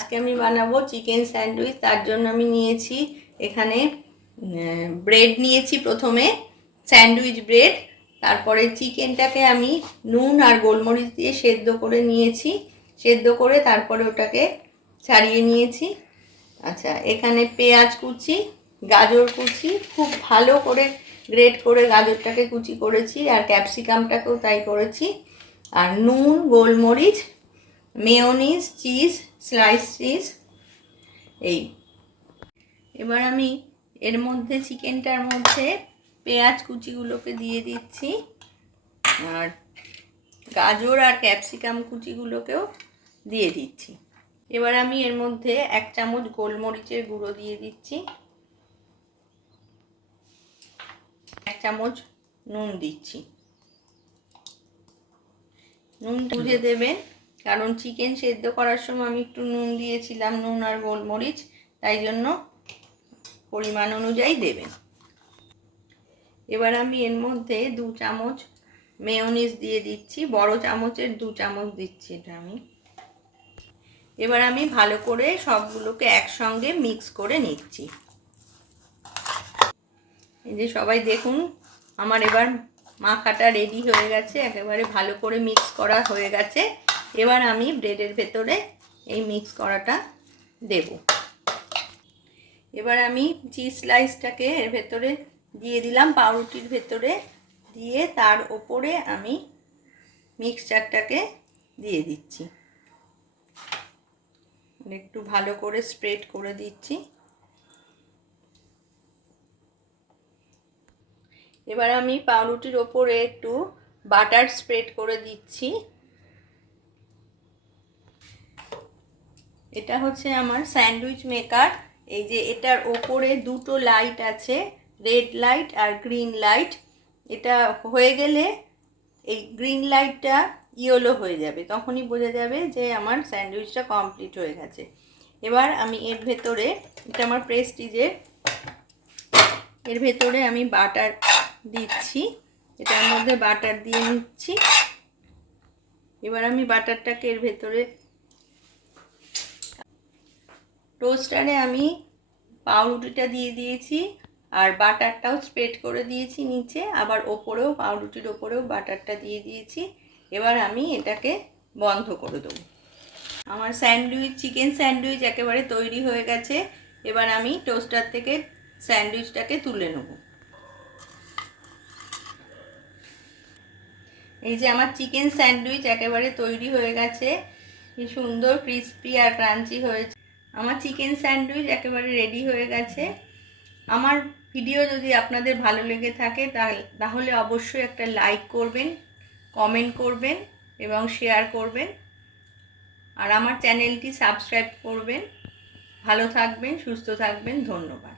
আজকে আমি বানাবো চিকেন স্যান্ডউইচ। তার জন্য আমি নিয়েছি এখানে ব্রেড নিয়েছি, প্রথমে স্যান্ডউইচ ব্রেড। তারপরে চিকেনটাকে আমি নুন আর গোলমরিচ দিয়ে সেদ্ধ করে নিয়েছি, সেদ্ধ করে তারপরে ওটাকে ছাড়িয়ে নিয়েছি। আচ্ছা, এখানে পেঁয়াজ কুচি, গাজর কুচি, খুব ভালো করে গ্রেট করে গাজরটাকে কুচি করেছি, আর ক্যাপসিকামটাকেও তাই করেছি। আর নুন, গোলমরিচ, মেয়োনিজ, চিজ, স্লাইস চিজ, এই। এবার আমি এর মধ্যে চিকেনটার মধ্যে পেঁয়াজ কুচিগুলোকে দিয়ে দিচ্ছি, আর গাজর আর ক্যাপসিকাম কুচিগুলোকেও দিয়ে দিচ্ছি। এবার আমি এর মধ্যে 1 চামচ গোলমরিচের গুঁড়ো দিয়ে দিচ্ছি, 1 চামচ নুন দিচ্ছি। নুন বুঝে দেবেন, কারণ চিকেন সেদ্ধ করার সময় আমি একটু নুন দিয়েছিলাম, নুন আর গোলমরিচ, তাই জন্য পরিমাণ অনুযায়ী দেবেন। এবার আমি এর মধ্যে 2 চামচ মেয়োনিজ দিয়ে দিচ্ছি, বড় চামচের 2 চামচ দিচ্ছি এটা আমি। এবার আমি ভালো করে সবগুলোকে একসঙ্গে মিক্স করে নিচ্ছি। এই যে সবাই দেখুন, আমার এবার মাখাটা রেডি হয়ে গেছে, একেবারে ভালো করে মিক্স করা হয়ে গেছে। এবার আমি ব্রেডের ভেতরে এই মিক্স করাটা দেব। এবার আমি চিজ স্লাইসটাকে এর ভেতরে দিয়ে দিলাম, পাউরুটির ভেতরে দিয়ে তার ওপরে আমি মিক্সচারটাকে দিয়ে দিচ্ছি, একটু ভালো করে স্প্রেড করে দিচ্ছি। এবার আমি পাউরুটির ওপরে একটু বাটার স্প্রেড করে দিচ্ছি। এটা হচ্ছে আমার স্যান্ডউইচ মেকার। এই যে এটার ওপরে 2টো লাইট আছে, রেড লাইট আর গ্রিন লাইট। এটা হয়ে গেলে এই গ্রিন লাইটটা ইয়েলো হয়ে যাবে, তখনই বোঝা যাবে যে আমার স্যান্ডউইচটা কমপ্লিট হয়ে গেছে। এবার আমি এর ভেতরে, এটা আমার প্রেস্টিজের, এর ভেতরে আমি বাটার দিচ্ছি, এটার মধ্যে বাটার দিয়ে নিচ্ছি। এবার আমি বাটারটাকে এর ভেতরে, টোস্টারে আমি পাউরুটিটা দিয়ে দিয়েছি আর বাটারটাও স্প্রেড করে দিয়েছি নিচে, আবার ওপরেও পাউরুটির ওপরেও বাটারটা দিয়ে দিয়েছি। এবার আমি এটাকে বন্ধ করে দেবো। আমার স্যান্ডউইচ, চিকেন স্যান্ডউইচ একেবারে তৈরি হয়ে গেছে। এবার আমি টোস্টার থেকে স্যান্ডউইচটাকে তুলে নেব। এই যে আমার চিকেন স্যান্ডউইচ একেবারে তৈরি হয়ে গেছে, কি সুন্দর ক্রিস্পি আর ক্রাঞ্চি হয়েছে। আমার চিকেন স্যান্ডউইচ একেবারে রেডি হয়ে গেছে। আমার ভিডিও যদি আপনাদের ভালো লেগে থাকে তাহলে অবশ্যই একটা লাইক করবেন, কমেন্ট করবেন এবং শেয়ার করবেন, আর আমার চ্যানেলটি সাবস্ক্রাইব করবেন। ভালো থাকবেন, সুস্থ থাকবেন, ধন্যবাদ।